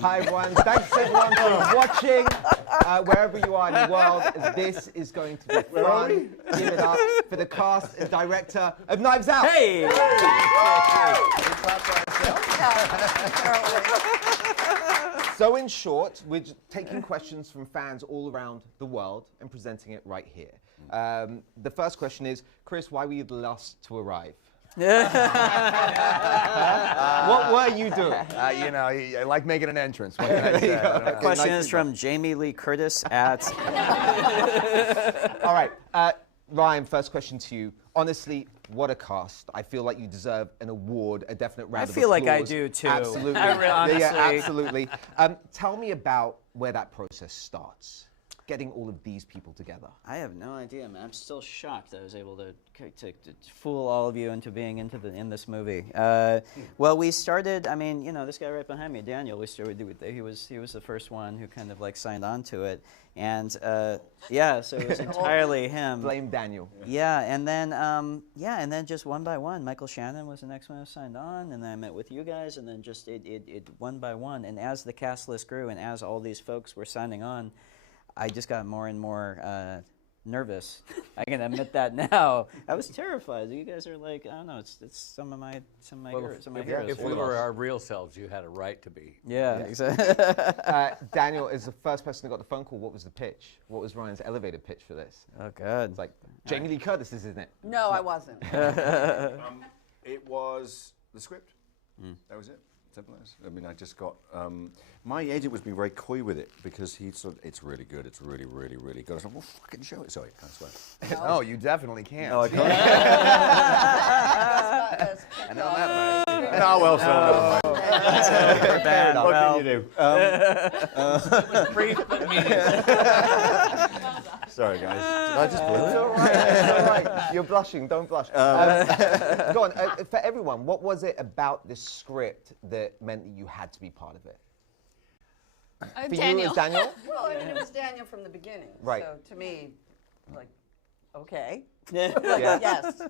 Hi everyone, thanks everyone for watching wherever you are in the world. This is going to be fun. Give it up for the cast and director of Knives Out. Hey! So in short, we're taking questions from fans all around the world and presenting it right here. The first question is, Chris, why were you the last to arrive? What were you doing? You know, I like making an entrance. What can I say? The question is from Jamie Lee Curtis at... All right, Ryan, first question to you. Honestly, what a cast. I feel like you deserve an award, a definite round of applause. I feel like I do, too. Absolutely. Honestly. Yeah, absolutely. Tell me about where that process starts, getting all of these people together. I have no idea, man. I'm still shocked I was able to fool all of you into being in this movie. Well, we started. I mean, you know, this guy right behind me, Daniel. We started with. He was the first one who kind of like signed on to it, and yeah, so it was entirely him. Blame Daniel. Yeah, and then just one by one, Michael Shannon was the next one who signed on, and then I met with you guys, and then just it one by one, and as the cast list grew, and as all these folks were signing on, I just got more and more nervous. I can admit that now. I was terrified. You guys are like, I don't know. It's some of my heroes. If we were our real selves, you had a right to be. Yeah, exactly. Daniel is the first person who got the phone call. What was the pitch? What was Ryan's elevator pitch for this? Oh God. It's like Jamie Lee Curtis, isn't it? No, I wasn't. It was the script. That was it. Simple as. I mean, I just got. My agent was being very coy with it because he sort of, it's really good. It's really, really, really good. I said, well, fucking show it. Sorry, I swear. No, you definitely can't. No, I can't. I know that much. No, well, so Fair enough. what can you do? Sorry, guys. Did I just blow It's it? all right. It's all right. You're blushing. Don't blush. Go on. For everyone, what was it about this script that meant that you had to be part of it? For you, it was Daniel? Well, I mean, it was Daniel from the beginning. Right. So to me, like, okay. Yeah. Yes.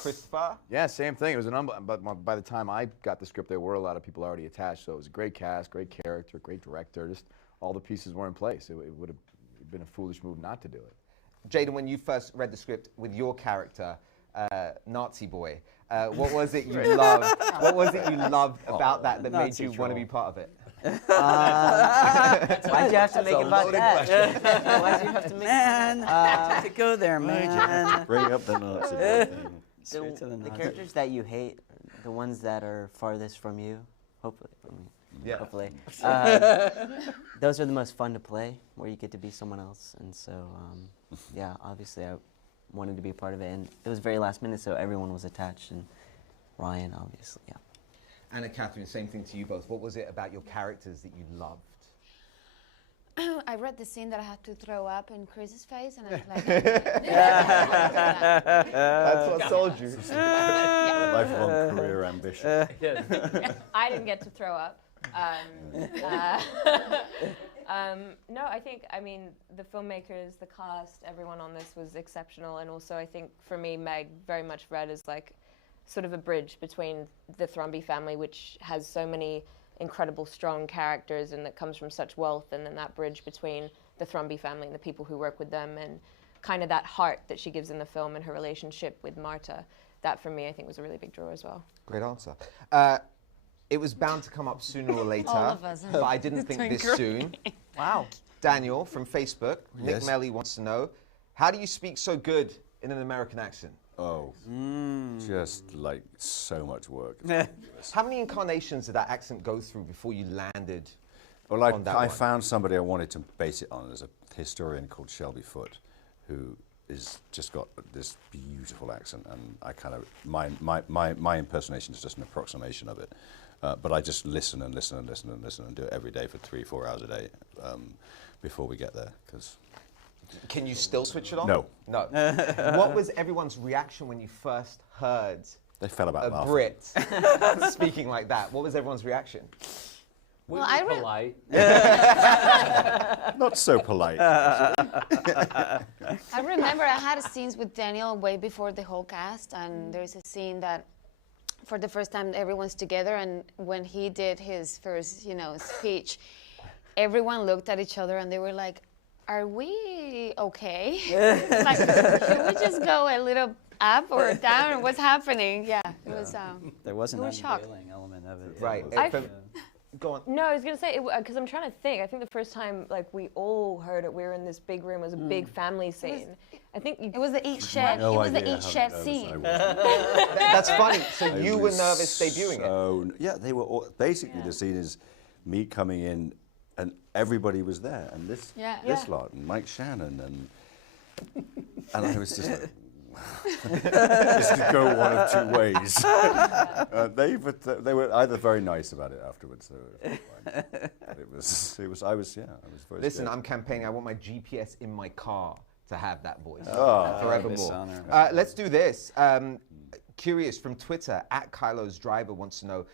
Christopher? Yeah, same thing. It was but by the time I got the script, there were a lot of people already attached. So it was a great cast, great character, great director. Just all the pieces were in place. It would have been a foolish move not to do it. Jaden, when you first read the script with your character, Nazi boy, what was it you loved? What was it you loved about that made Nazi you want to be part of it? Why'd you have to make it about that? Why'd you have to make to go there, man. Bring up the Nazi thing. Straight to the the Nazi. characters that you hate, the ones that are farthest from you, hopefully. Yeah. Hopefully. Those are the most fun to play, where you get to be someone else. And so, yeah, obviously I wanted to be a part of it. And it was very last minute, so everyone was attached. And Ryan, obviously, yeah. Anna Catherine, same thing to you both. What was it about your characters that you loved? I read the scene that I had to throw up in Chris's face, and I was like, That's what sold you. Lifelong career ambition. I didn't get to throw up. No, I think, the filmmakers, the cast, everyone on this was exceptional, and also I think for me, Meg very much read as like sort of a bridge between the Thrombey family, which has so many incredible, strong characters and that comes from such wealth, and then that bridge between the Thrombey family and the people who work with them, and kind of that heart that she gives in the film and her relationship with Marta. That, for me, I think was a really big draw as well. Great answer. It was bound to come up sooner or later, All of us. but I didn't think this soon. Wow. Daniel from Facebook, Nick Yes. Melly wants to know, how do you speak so good in an American accent? Oh, just like so much work. How many incarnations did that accent go through before you landed Well, on that I one? found somebody I wanted to base it on. There's a historian called Shelby Foote, who is just got this beautiful accent, and I kind of my impersonation is just an approximation of it. But I just listen and listen and listen and listen and do it every day for 3-4 hours a day befefore we get there. Because Can you still switch it on? No. No. What was everyone's reaction when you first heard they fell about a laughing. Brit speaking like that? What was everyone's reaction? We Well, were polite. Not so polite. I remember I had scenes with Daniel way before the whole cast, and there's a scene that for the first time everyone's together, and when he did his first, speech, everyone looked at each other and they were like, "Are we okay? Like, should we just go a little up or down? What's happening?" Yeah, it was. There wasn't it an was shock. unveiling element of it. Right. Go on. No, I was gonna say because I'm trying to think. I think the first time like we all heard it, we were in this big room. It was a big family scene. I think It was the eat chef. No it was the idea eat how chef nervous scene. I was. That's funny. So I you were was nervous debuting it. so, yeah, they were all, basically the scene is me coming in and everybody was there and this lot and Mike Shannon and I was just like, this could go one of two ways. They were either very nice about it afterwards. So it was I was very Listen, scared. I'm campaigning. I want my GPS in my car to have that voice Oh. forevermore. Let's do this. Curious from Twitter @Kylo's Driver wants to know.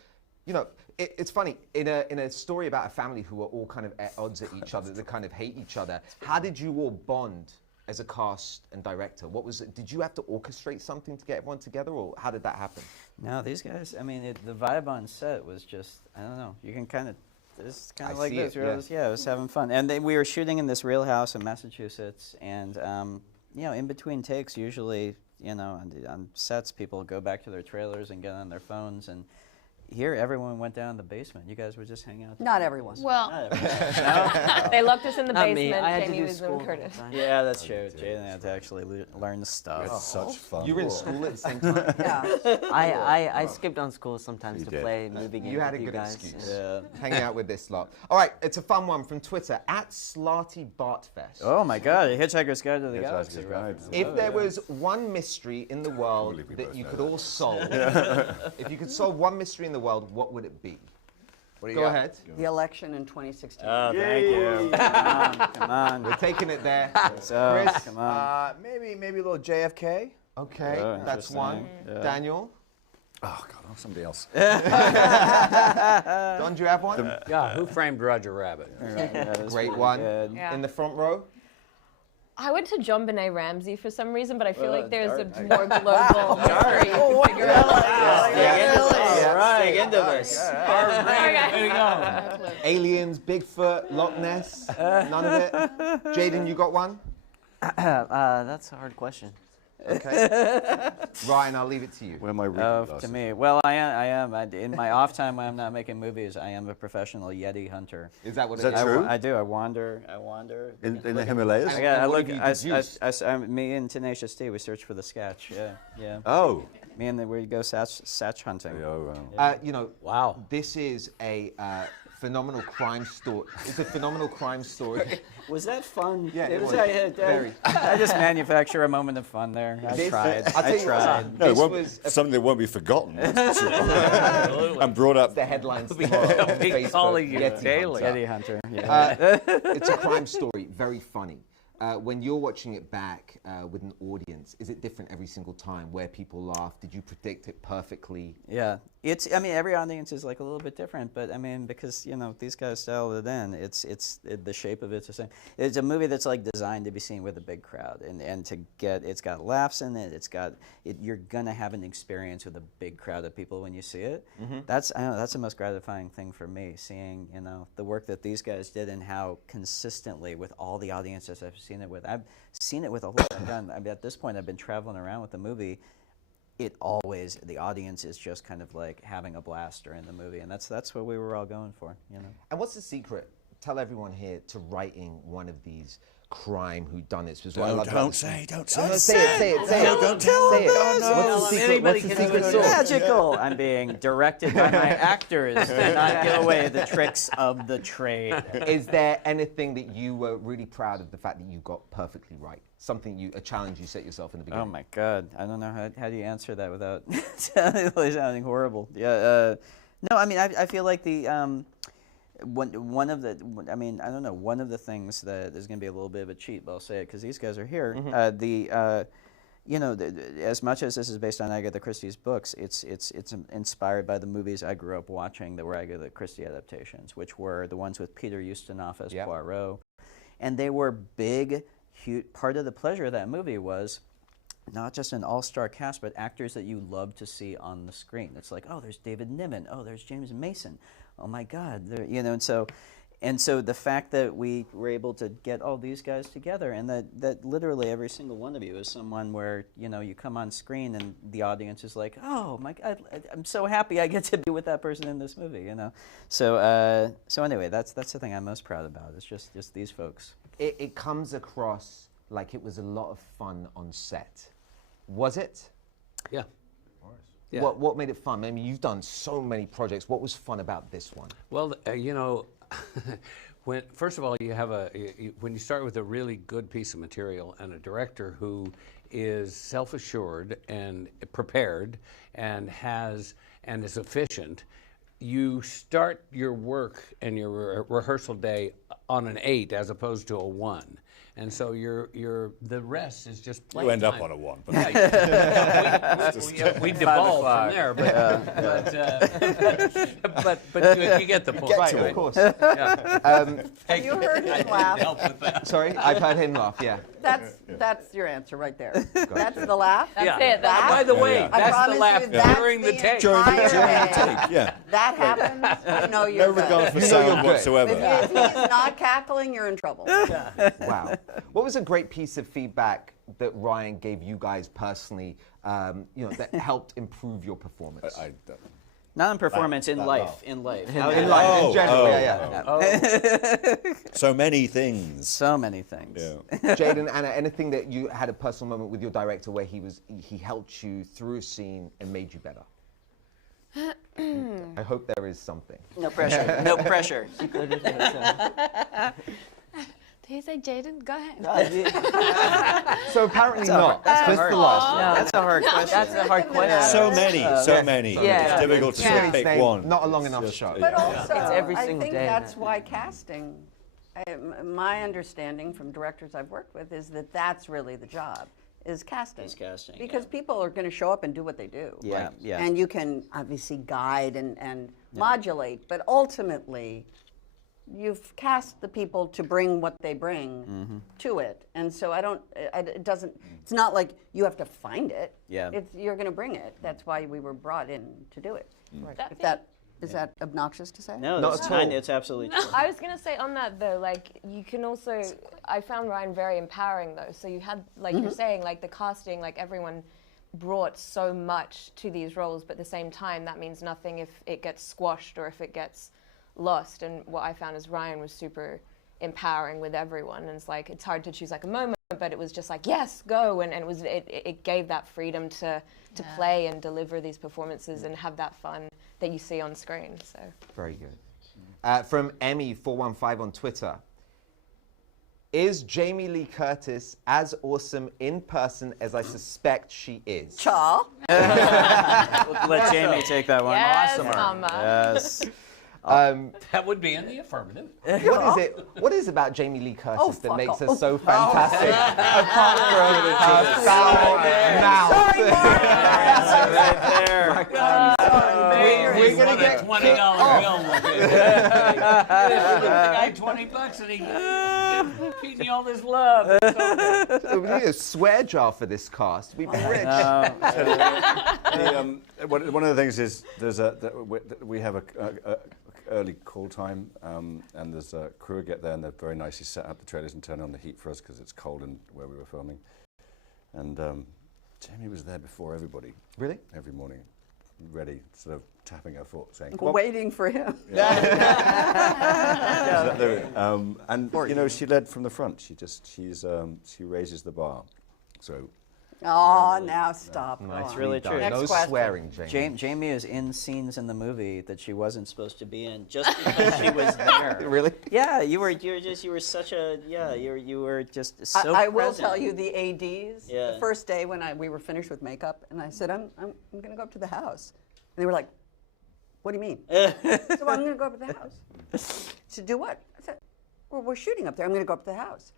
It's funny in a story about a family who are all kind of at odds at each other, that kind of hate each other. How did you all bond as a cast and director? What was it? Did you have to orchestrate something to get everyone together, or how did that happen? No, these guys. I mean, the vibe on set was just. I don't know. You can kind of. It's kind of like see this. it, Yeah, it was having fun. And we were shooting in this real house in Massachusetts, and in between takes, usually, on sets, people go back to their trailers and get on their phones, and here everyone went down in the basement. You guys would just hang out. Not everyone. Well, they locked us in the Not basement. me. I had to Jamie do was school with Curtis. all the time. Yeah, that's true. Jaden had to actually learn the stuff. It's such fun. You were in school at the same time. Yeah. I skipped on school sometimes You to did. play movie games You had a with you good guys. excuse. Yeah. Hanging out with this lot. All right, it's a fun one from Twitter @SlartyBartFest. Oh my God! A Hitchhiker's Guide to the Hitchhiker's Galaxy. Guide. reference. If there was one mystery in the world believe we that both you know could that. all solve, if you could solve one mystery in the world, what would it be? Go ahead. The election in 2016. Oh, thank you. Come on. We're taking it there. So, Chris? come on. Maybe a little JFK. Okay, Oh, that's one. interesting. Yeah. Daniel? Oh God, oh, somebody else. Don, do you have one? Yeah, Who Framed Roger Rabbit? Great one. Yeah. In the front row? I went to John Benet Ramsey for some reason, but I feel like there's dark. a more global mystery to figure out. Dig into this. Aliens, Bigfoot, Loch Ness? None of it? Jaden, you got one? That's a hard question. Okay. Ryan, I'll leave it to you. Where am I reading To glasses? me, well, I am. In my off time when I'm not making movies, I am a professional Yeti hunter. Is that what Is it that is? true? I do. I wander. In the Himalayas? And what have you deduced? Me and Tenacious D, we search for the Scatch. Yeah. Oh. Me and we go Satch hunting. Wow. This is a phenomenal crime story. It's a phenomenal crime story. Was that fun? Yeah, it was. Very. I just manufacture a moment of fun there. I tried. I'll tell you what, No, it this won't, was something that won't be forgotten. That's for sure. And brought up. the headlines tomorrow on be Facebook. calling you Yeti daily. Hunter. Yeti hunter. Yeah. It's a crime story, very funny. When you're watching it back with an audience, is it different every single time? Where people laugh? Did you predict it perfectly? Yeah, I mean, every audience is like a little bit different, but I mean, because these guys dialed it in. The shape of it's the same. It's a movie that's like designed to be seen with a big crowd, and it's got laughs in it. You're gonna have an experience with a big crowd of people when you see it. That's the most gratifying thing for me, seeing the work that these guys did and how consistently with all the audiences I've seen it with. I've seen it with a whole. At this point, I've been traveling around with the movie. The audience is just kind of like having a blast during the movie, and that's what we were all going for, And what's the secret? Tell everyone here to writing one of these crime whodunits. Don't say No, it. say it. Don't tell Say it. What's the secret? What's the secret sauce? Magical. I'm being directed by my actors to not give away the tricks of the trade. Is there anything that you were really proud of the fact that you got perfectly right? A challenge you set yourself in the beginning? Oh my God, I don't know how do you answer that without sounding horrible. Yeah, no, I mean I feel like one of the things that is going to be a little bit of a cheat, but I'll say it because these guys are here. As much as this is based on Agatha Christie's books, it's inspired by the movies I grew up watching that were Agatha Christie adaptations, which were the ones with Peter Ustinov as Poirot, and they were big. Huge, part of the pleasure of that movie was not just an all-star cast, but actors that you love to see on the screen. It's like, oh, there's David Niven. Oh, there's James Mason. Oh my God, you know. And so the fact that we were able to get all these guys together, and that literally every single one of you is someone where, you know, you come on screen and the audience is like, oh my God, I'm so happy I get to be with that person in this movie, you know. So so anyway, that's the thing I'm most proud about. It's just these folks. It comes across like it was a lot of fun on set. Was it? Yeah. Yeah. What made it fun? I mean, you've done so many projects. What was fun about this one? Well, you know, first of all, when you start with a really good piece of material and a director who is self-assured and prepared and is efficient, you start your work and your rehearsal day on an 8 as opposed to a 1. And so the rest is just playtime. You end up on a 1. But we devolve from there, but you get the point. Right, of course. Have you heard him laugh? Sorry, I've heard him laugh, yeah. That's your answer right there. That's the laugh? That's it. By the way, I that's promise the laugh you, that's during the take. during the entire take, yeah. That happens, you know you're No good. regard for You know sound you're good. whatsoever. If he's not cackling, you're in trouble. Wow. What was a great piece of feedback that Ryan gave you guys personally, you know, that helped improve your performance? Not in performance, in life. laugh. In life. In life, in general, yeah. So many things. So many things. Yeah. Jaden, Anna, anything that you had a personal moment with your director where he helped you through a scene and made you better? I hope there is something. No pressure. No pressure. Did you say Jaden? Go ahead. So apparently not. That's Just the last one. That's a hard question. That's a hard question. So many. Yeah. It's difficult to Jaden's pick name, one. Not a long enough shot. But also, It's every I single think day. that's why casting, my understanding from directors I've worked with is that that's really the job, is casting. Is casting, Because people are going to show up and do what they do. Yeah, yeah. And you can obviously guide and modulate, but ultimately, you've cast the people to bring what they bring to it. And so it's not like you have to find it. Yeah. You're going to bring it. That's why we were brought in to do it. Is that obnoxious to say? No, Not that's at all. it's absolutely true. I was going to say on that though, like you can also, I found Ryan very empowering though. So you had, like you're saying, like the casting, like everyone brought so much to these roles, but at the same time, that means nothing if it gets squashed or if it gets lost. And what I found is Ryan was super empowering with everyone. And it's like, it's hard to choose like a moment, but it was just like, yes, go. And it gave that freedom to play and deliver these performances and have that fun that you see on screen. So Very good. From Emmy415 on Twitter. Is Jamie Lee Curtis as awesome in person as I suspect she is? Cha. Let Jamie take that one. yes, Awesome. mama. Yes. That would be in the affirmative. What is about Jamie Lee Curtis that fuck makes off. her so fantastic? Apart from her foul mouth. Right there. We're gonna get $20 bill with it. Give the guy $20 and he feeding you all this love. we need a swear jar for this cast. We'd be rich. One of the things is we have a early call time, and there's a crew get there and they're very nicely set up the trailers and turn on the heat for us because it's cold in where we were filming. And Jamie was there before everybody. Really? Every morning, ready, sort of tapping her foot, saying, Waiting for him. and you know, she led from the front. She raises the bar. So Oh, now stop. Go That's on. really true. Next No question. swearing, Jamie. Jamie is in scenes in the movie that she wasn't supposed to be in just because she was there. Really? Yeah, you were such a you were just so I will present. tell you, the ADs, Yeah. the first day when we were finished with makeup, and I said, I'm going to go up to the house. And they were like, what do you mean? I said, well, I'm going to go up to the house. To do what? I said, well, we're shooting up there. I'm going to go up to the house.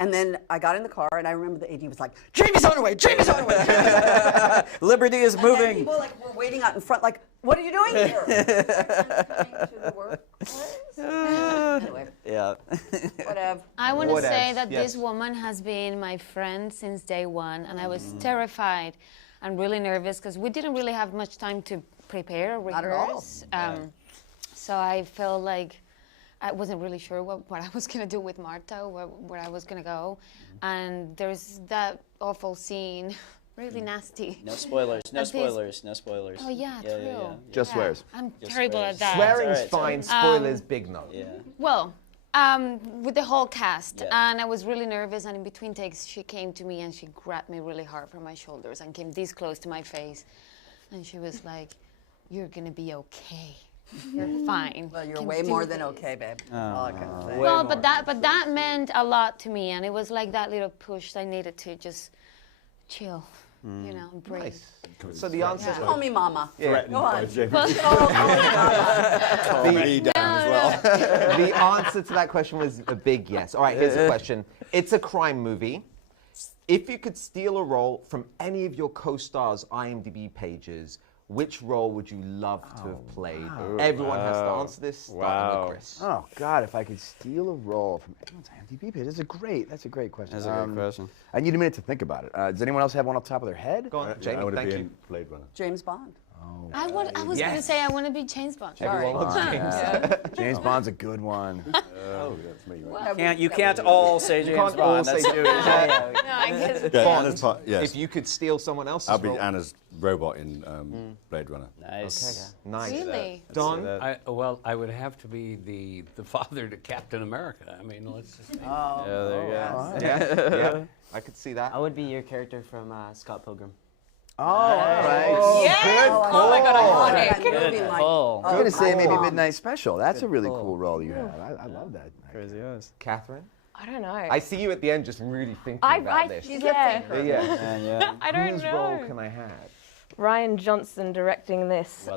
And then I got in the car, and I remember the AD was like, Jamie's on her way, Jamie's on her way. Jamie's on her way. Liberty is And then moving. people were waiting out in front, like, what are you doing here? I'm coming to the work Anyway, Yeah. whatever. I want to What say else? that Yes. this woman has been my friend since day one, and I was terrified and really nervous because we didn't really have much time to prepare or Not at all. rehearse. So I felt like I wasn't really sure what I was going to do with Marta, or where I was going to go. And there's that awful scene, really nasty. No spoilers. No At this- spoilers. No spoilers. Oh, yeah, true. Just swears. I'm Just terrible swears. at that. Swearing's It's all fine. right. Spoilers, big no. Yeah. Well, with the whole cast, Yeah. and I was really nervous, and in between takes, she came to me and she grabbed me really hard from my shoulders and came this close to my face, and she was like, "You're gonna be okay. You're fine. Well, you're Can way do more than this." okay, babe. All I can say. Well, but that meant a lot to me, and it was like that little push I needed to just chill, you know, and breathe. Nice. So the answer Yeah. Call me mama. Yeah. Go on. Well, Me down as well. The answer to that question was a big yes. All right, here's the question. It's a crime movie. If you could steal a role from any of your co-stars' IMDb pages, which role would you love to have played? Everyone has to answer this, starting with Chris. Oh God, if I could steal a role from anyone's IMDb page, that's a great question. That's a great question. I need a minute to think about it. Does anyone else have one off the top of their head? Go on, Jamie, I would have thank you. been Blade Runner. James Bond. I was going to Yes. say I want to be James Bond. Everyone wants James. James Bond's a good one. Oh, that's me. Right. You can't all say James can't all Bond. say That's James Bond. No, I guess. Yeah, Anna's part, yes. If you could steal someone else's I'll be role. Anna's robot in Blade Runner. Nice. Nice. Really? Don? Well, I would have to be the father to Captain America. I mean, let's just. Yeah, there you go. Yeah, I could see that. I would be your character from Scott Pilgrim. Oh, all right. Yes! Oh my God, iconic. That movie, Mike. Cool. I was gonna say maybe cool. Midnight Special. That's a really pull. cool role you have. I love that. Crazy eyes. Catherine? I don't know. I see you at the end just really thinking about this. She's yeah. a thinker. Yeah. Yeah. I don't Whose know. role can I have? Ryan Johnson directing this. Do it.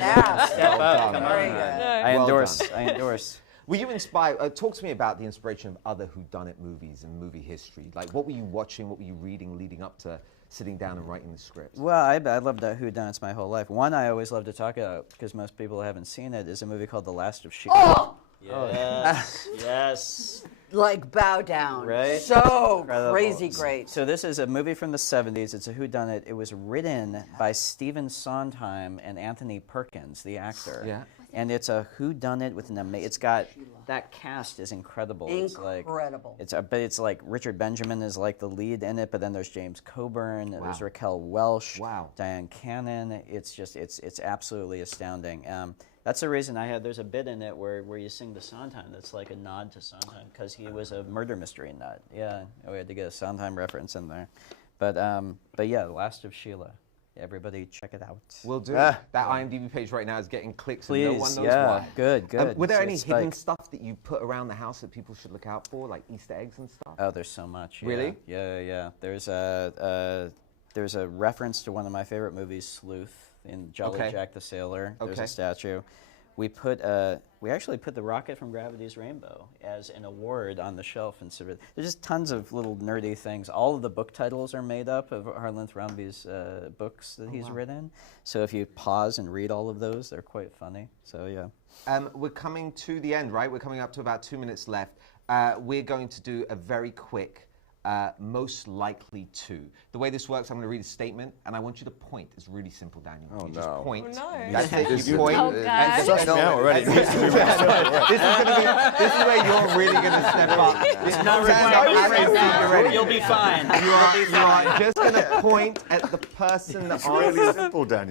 Yeah. Step up. Come Very on. good. I Well endorse. done. I endorse. Were you inspired? Talk to me about the inspiration of other whodunit movies and movie history. Like, what were you watching? What were you reading leading up to sitting down and writing the script? Well, I loved whodunits my whole life. One I always love to talk about because most people haven't seen it is a movie called The Last of Sheila. Oh! Yes. Yes. Like bow down. Right? So Incredible. crazy great. So this is a movie from the 70s. It's a whodunit. It was written by Stephen Sondheim and Anthony Perkins, the actor. Yeah. And it's a whodunit with an it's got that cast is incredible. Incredible. But it's like Richard Benjamin is like the lead in it, but then there's James Coburn, there's Raquel Welch, Wow. Diane Cannon. It's just it's absolutely astounding. That's the reason there's a bit in it where you sing the Sondheim that's like a nod to Sondheim because he was a murder mystery nut. Yeah, we had to get a Sondheim reference in there. But yeah, The Last of Sheila. Everybody check it out. We'll do. That IMDb page right now is getting clicks and no one Please, knows yeah, why. good. Were there So any it's hidden like- stuff that you put around the house that people should look out for, like Easter eggs and stuff? Oh, there's so much. Yeah. Really? Yeah. There's a reference to one of my favorite movies, Sleuth, in Jolly Okay. Jack the Sailor. There's Okay. a statue. We actually put the rocket from Gravity's Rainbow as an award on the shelf. And there's just tons of little nerdy things. All of the book titles are made up of Harlan Thrombey's books that he's written. So if you pause and read all of those, they're quite funny. So yeah. We're coming to the end, right? We're coming up to about 2 minutes left. We're going to do a very quick most likely to. The way this works, I'm going to read a statement, and I want you to point. It's really simple, Daniel. Oh, you just no. point. Oh, no. That's it. You point. Oh, God. Stressed me out already. This is where you're really going to step up. It's not ready. You'll be fine. You are just going to point at the person that Really simple, Daniel.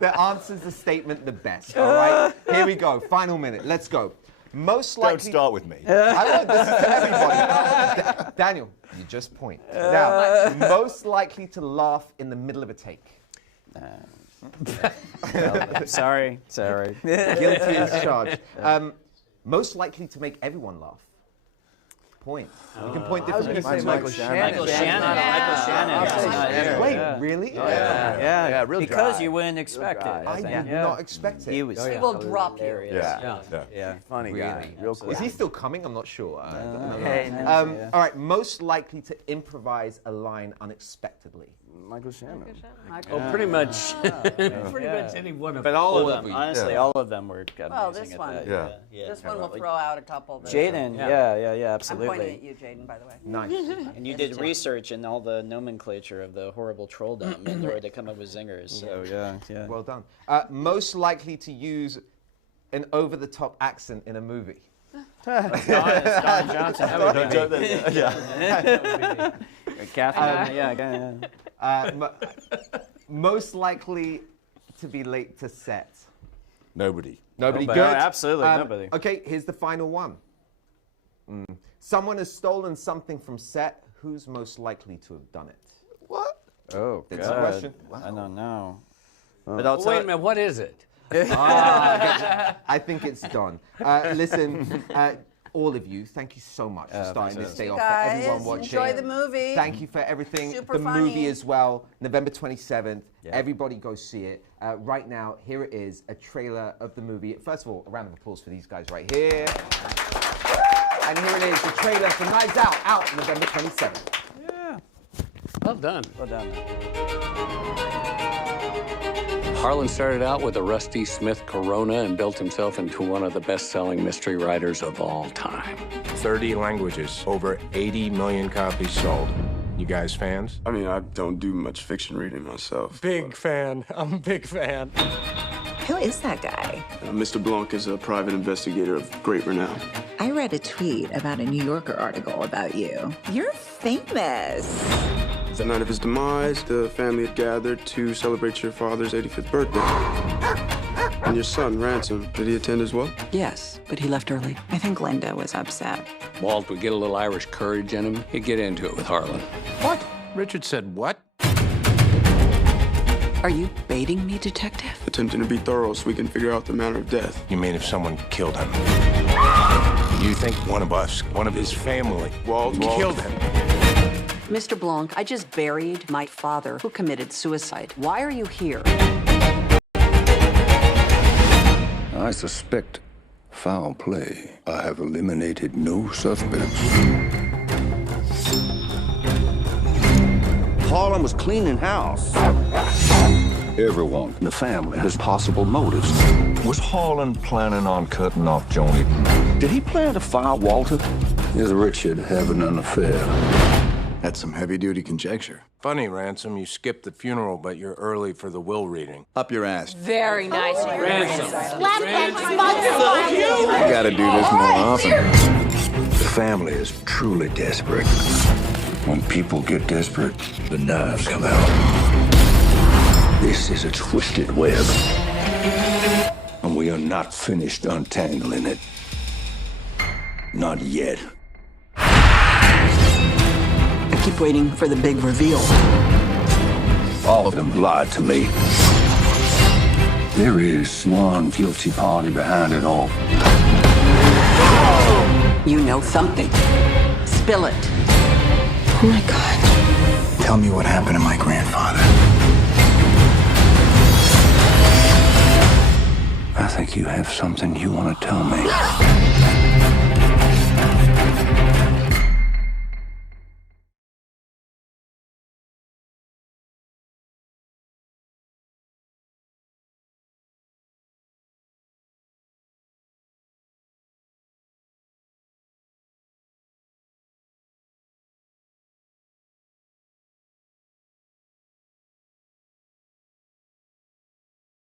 that answers the statement the best. All right? Here we go. Final minute. Let's go. Most likely. Don't start with me. I won't. This is to everybody. Daniel, you just point. Now, most likely to laugh in the middle of a take. Sorry. Guilty as charged. Most likely to make everyone laugh. Point. You can point I was different going to say Michael Shannon. Michael Shannon. Wait, Yeah. really? Yeah, real because dry. you wouldn't expect dry. it. I think. did not expect it. He was He will drop you. hilarious. Yeah. Funny guy. Really? Real cool. Is he still coming? I'm not sure. Yeah. All right, most likely to improvise a line unexpectedly. Michael Shannon. Oh, pretty much. Pretty much any one of But all of them, we- honestly, all of them were amazing Well, this at one. that. Yeah. This one will throw out a couple. That Jaden, yeah, I'm absolutely. pointing at you, Jaden, by the way. Nice. And you did research in all the nomenclature of the horrible trolldom in order to come up with zingers. So yeah. Well done. Most likely to use an over-the-top accent in a movie. Don Johnson. Catherine, yeah. Most likely to be late to set. Nobody. Nobody Nobody. good? Oh, absolutely, nobody. Okay, here's the final one. Someone has stolen something from set. Who's most likely to have done it? What? Oh, It's a God. question. I don't know. But I'll Wait tell a minute, what is it? I think it's done. Listen, all of you, thank you so much for starting this day off. For everyone Guys, watching, enjoy the movie. Thank you for everything. Super the funny. movie as well, November 27th. Everybody go see it. Right now, here it is, a trailer of the movie. First of all, a round of applause for these guys right here. And here it is, the trailer for Knives out November 27th. Yeah. Well done. Well done. Harlan started out with a Rusty Smith Corona and built himself into one of the best-selling mystery writers of all time. 30 languages, over 80 million copies sold. You guys fans? I mean, I don't do much fiction reading myself. Big fan. I'm a big fan. Who is that guy? Mr. Blanc is a private investigator of great renown. I read a tweet about a New Yorker article about you. You're famous. The night of his demise, the family had gathered to celebrate your father's 85th birthday. And your son, Ransom, did he attend as well? Yes, but he left early. I think Linda was upset. Walt would get a little Irish courage in him. He'd get into it with Harlan. What? Richard said what? Are you baiting me, detective? Attempting to be thorough so we can figure out the manner of death. You mean if someone killed him? You think one of us, one of his family, Walt. killed him? Mr. Blanc, I just buried my father who committed suicide. Why are you here? I suspect foul play. I have eliminated no suspects. Harlan was cleaning house. Everyone in the family has possible motives. Was Harlan planning on cutting off Joni? Did he plan to fire Walter? Is Richard having an affair? That's some heavy-duty conjecture. Funny, Ransom, you skipped the funeral, but you're early for the will reading. Up your ass. Very nice. You gotta do this more often. The family is truly desperate. When people get desperate, the knives come out. This is a twisted web. And we are not finished untangling it. Not yet. I keep waiting for the big reveal. All of them lied to me. There is one guilty party behind it all. You know something. Spill it. Oh my God. Tell me what happened to my grandfather. I think you have something you want to tell me.